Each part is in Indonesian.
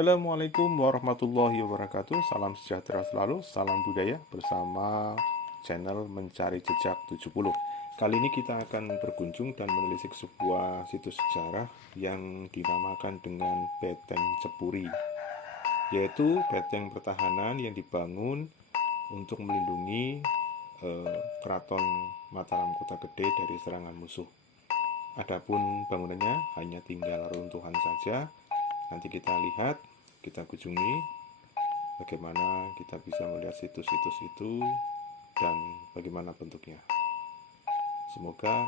Assalamualaikum warahmatullahi wabarakatuh. Salam sejahtera selalu, salam budaya bersama channel Mencari Jejak 70. Kali ini kita akan berkunjung dan menelisik sebuah situs sejarah yang dinamakan dengan Beteng Cepuri, yaitu benteng pertahanan yang dibangun untuk melindungi Keraton Mataram Kota Gede dari serangan musuh. Adapun bangunannya hanya tinggal runtuhan saja. Nanti kita lihat, kita kunjungi bagaimana kita bisa melihat situs-situs itu dan bagaimana bentuknya. Semoga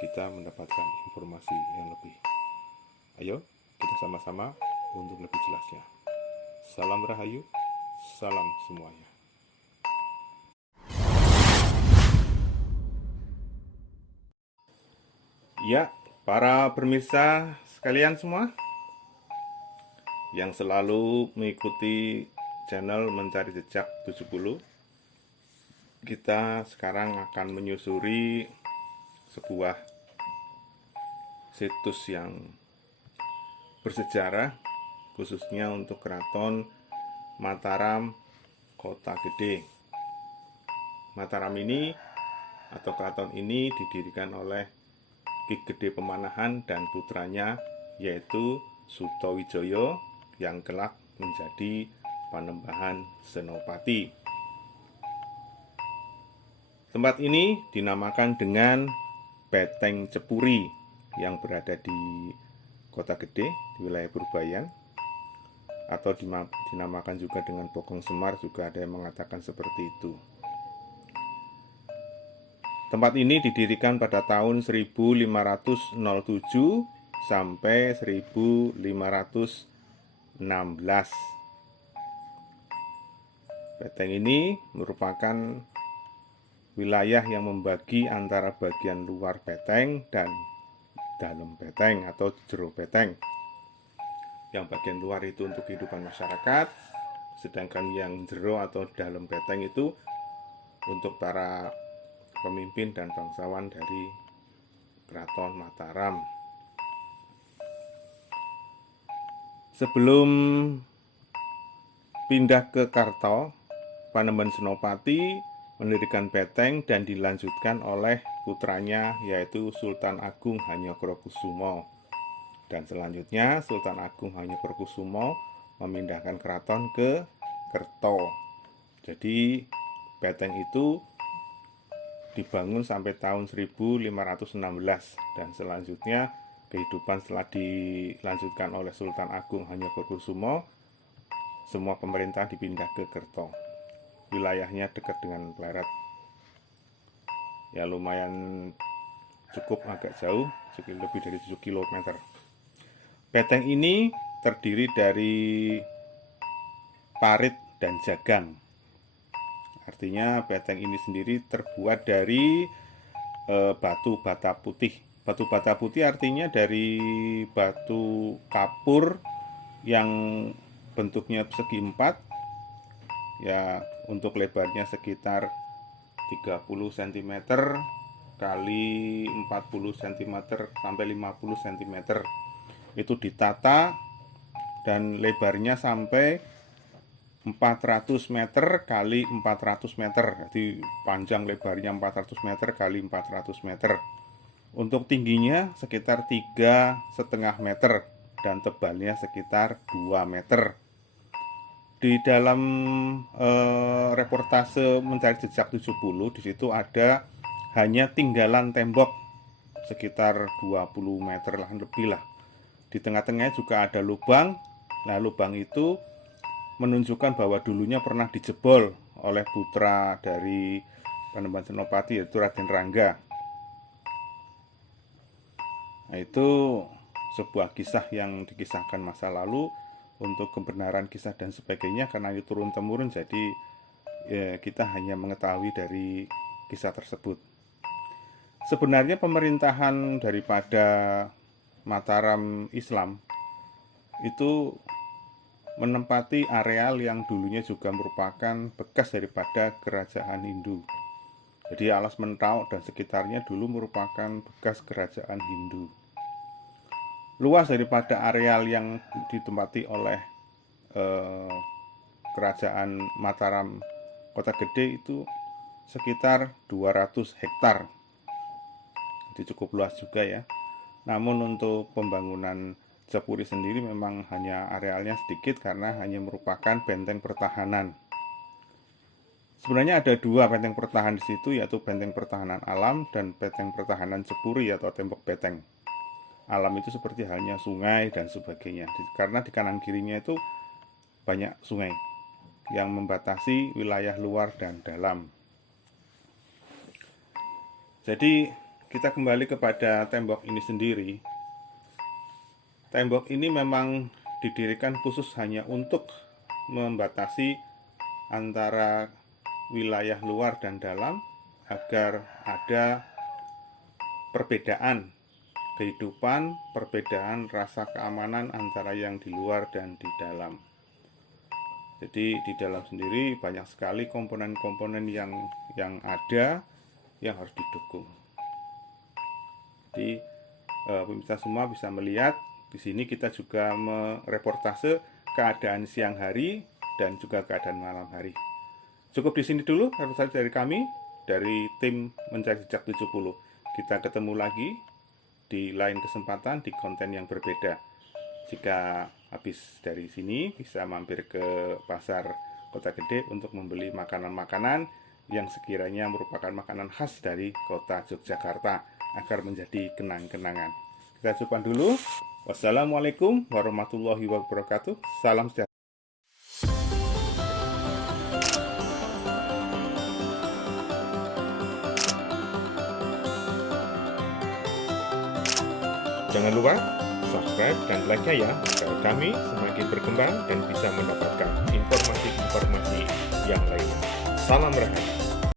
kita mendapatkan informasi yang lebih. Ayo, kita sama-sama untuk lebih jelasnya. Salam Rahayu, salam semuanya. Ya, para pemirsa sekalian semua yang selalu mengikuti channel Mencari Jejak 70, kita sekarang akan menyusuri sebuah situs yang bersejarah khususnya untuk Keraton Mataram Kota Gede. Mataram ini atau keraton ini didirikan oleh Ki Gede Pemanahan dan putranya yaitu Sutawijaya yang kelak menjadi Panembahan Senopati. Tempat ini dinamakan dengan Beteng Cepuri yang berada di Kota Gede, di wilayah Purbayan, atau dinamakan juga dengan Bokong Semar, juga ada yang mengatakan seperti itu. Tempat ini didirikan pada tahun 1507 sampai 1516. Beteng ini merupakan wilayah yang membagi antara bagian luar beteng dan dalam beteng atau jero beteng. Yang bagian luar itu untuk kehidupan masyarakat, sedangkan yang jero atau dalam beteng itu untuk para pemimpin dan bangsawan dari Keraton Mataram. Sebelum pindah ke Karto, Panembahan Senopati mendirikan beteng dan dilanjutkan oleh putranya yaitu Sultan Agung Hanyokrokusumo. Dan selanjutnya Sultan Agung Hanyokrokusumo memindahkan keraton ke Kerto. Jadi beteng itu dibangun sampai tahun 1516 dan selanjutnya kehidupan setelah dilanjutkan oleh Sultan Agung Hanyokrokusumo, semua pemerintah dipindah ke Kerto. Wilayahnya dekat dengan Pleret. Ya lumayan cukup agak jauh, lebih dari 7 km. Beteng ini terdiri dari parit dan jagang. Artinya beteng ini sendiri terbuat dari batu bata putih. Batu bata putih artinya dari batu kapur yang bentuknya segi empat. Ya, untuk lebarnya sekitar 30 cm kali 40 cm sampai 50 cm. Itu ditata dan lebarnya sampai 400 meter kali 400 meter. Jadi panjang lebarnya 400 meter kali 400 meter. Untuk tingginya sekitar 3,5 meter dan tebalnya sekitar 2 meter. Di dalam reportase Mencari Jejak 70 di situ ada hanya tinggalan tembok sekitar 20 meter lah lebih lah. Di tengah-tengahnya juga ada lubang. Nah, lubang itu menunjukkan bahwa dulunya pernah dijebol oleh putra dari Panembahan Senopati yaitu Raden Rangga. Nah, itu sebuah kisah yang dikisahkan masa lalu untuk kebenaran kisah dan sebagainya, karena itu turun-temurun, jadi ya, kita hanya mengetahui dari kisah tersebut. Sebenarnya pemerintahan daripada Mataram Islam itu menempati areal yang dulunya juga merupakan bekas daripada kerajaan Hindu. Jadi Alas Mentau dan sekitarnya dulu merupakan bekas kerajaan Hindu. Luas daripada areal yang ditempati oleh Kerajaan Mataram Kota Gede itu sekitar 200 hektar. Jadi cukup luas juga ya. Namun untuk pembangunan Cepuri sendiri memang hanya arealnya sedikit karena hanya merupakan benteng pertahanan. Sebenarnya ada dua benteng pertahanan di situ, yaitu benteng pertahanan alam dan benteng pertahanan Cepuri atau tembok beteng. Alam itu seperti halnya sungai dan sebagainya, karena di kanan kirinya itu banyak sungai yang membatasi wilayah luar dan dalam. Jadi kita kembali kepada tembok ini sendiri. Tembok ini memang didirikan khusus hanya untuk membatasi antara wilayah luar dan dalam agar ada perbedaan kehidupan, perbedaan rasa keamanan antara yang di luar dan di dalam. Jadi di dalam sendiri banyak sekali komponen-komponen yang ada yang harus didukung. Jadi pemirsa semua bisa melihat di sini kita juga mereportase keadaan siang hari dan juga keadaan malam hari. Cukup di sini dulu reportase dari kami, dari tim Mencari Jejak 70. Kita ketemu lagi di lain kesempatan di konten yang berbeda. Jika habis dari sini bisa mampir ke pasar Kota Gede untuk membeli makanan-makanan yang sekiranya merupakan makanan khas dari kota Yogyakarta agar menjadi kenang-kenangan. Kita cukupkan dulu. Wassalamualaikum warahmatullahi wabarakatuh. Salam sejahtera. Jangan lupa subscribe dan like-nya ya, agar kami semakin berkembang dan bisa mendapatkan informasi-informasi yang lainnya. Salam Rahayu.